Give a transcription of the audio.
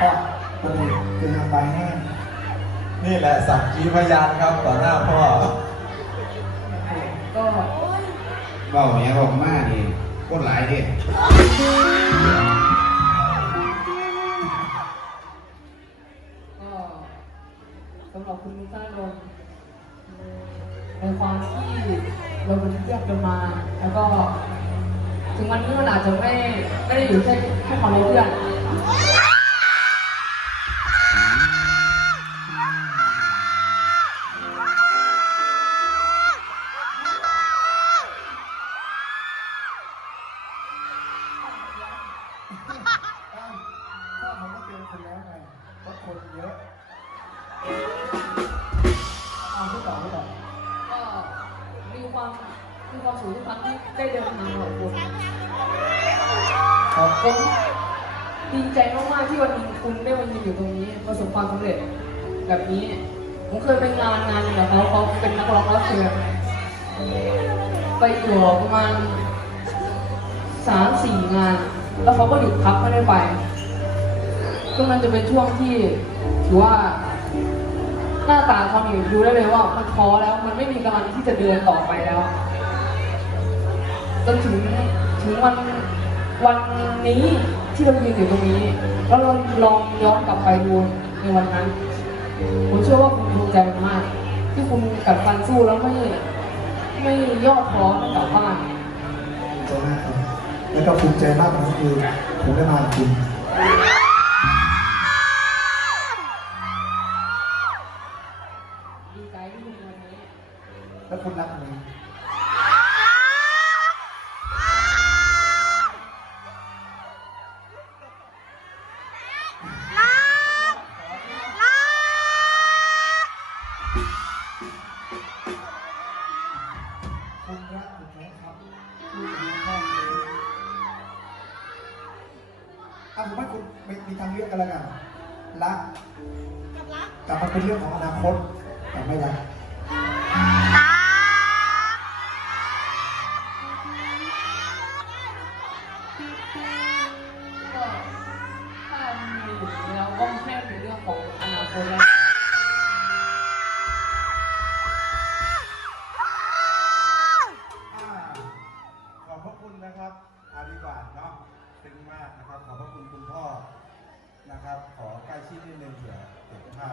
พ่อพอดีคือนำไปแน่นี่แหละสักขีพยานครับต่อหน้าพ่อก็เบาเนี่ยบอกมาดิคนหลายดิก็สำหรับคุณมิต้าลมในความที่เราเป็นเพื่อนกันมา แล้วก็ ถึงวันนี้มันอาจจะไม่ไม่ได้อยู่แค่แค่ความเป็นเพื่อน พ่อผมก็เตือนคุณแล้วไงเพราะคนเยอะเอาพูดต่อพูดต่อก็มีความมีความสุขทุกครั้งที่ได้เดินทางกับคุณครับผมดีใจมากๆที่วันนี้คุณได้มายืนอยู่ตรงนี้ประสบความสำเร็จแบบนี้ ผมเคยไปงานงานหนึงกับเขาเขาเป็นนักร้องรับเชิญไปอยู่ประมาณสามสี่งาน แล้วเขาก็หยุดพักไม่ได้ไปช่วงนั้นจะเป็นช่วงที่ถือว่า หน้าตาเขานี่ดูได้เลยว่ามันท้อแล้วมันไม่มีกำลังที่จะเดินต่อไปแล้วจนถึงถึงวันวันนี้ที่เรายืนอยู่ตรงนี้ แล้วเราลองย้อนกลับไปดูในวันนั้นผมเชื่อว่าคุณภูมิใจมาก ที่คุณกัดฟันสู้แล้วไม่ไม่ย่อท้อไม่กลับบ้าน แล้วก็ภูมิใจมากกว่านั้นคือผมได้มากับคุณดีใจที่คุณวันนี้แล้วคุณรักผมไหม อะผมให้คุณมีมีทางเลือกกันแล้วกันรักกับรักแต่มันเป็นเรื่องของอนาคตแต่ไม่รักก็ถ้าเราก็แค่เป็นเรื่องของอนาคตแล้ว นะครับ ขอใกล้ชิดนิดนึงเผื่อเก็บภาพ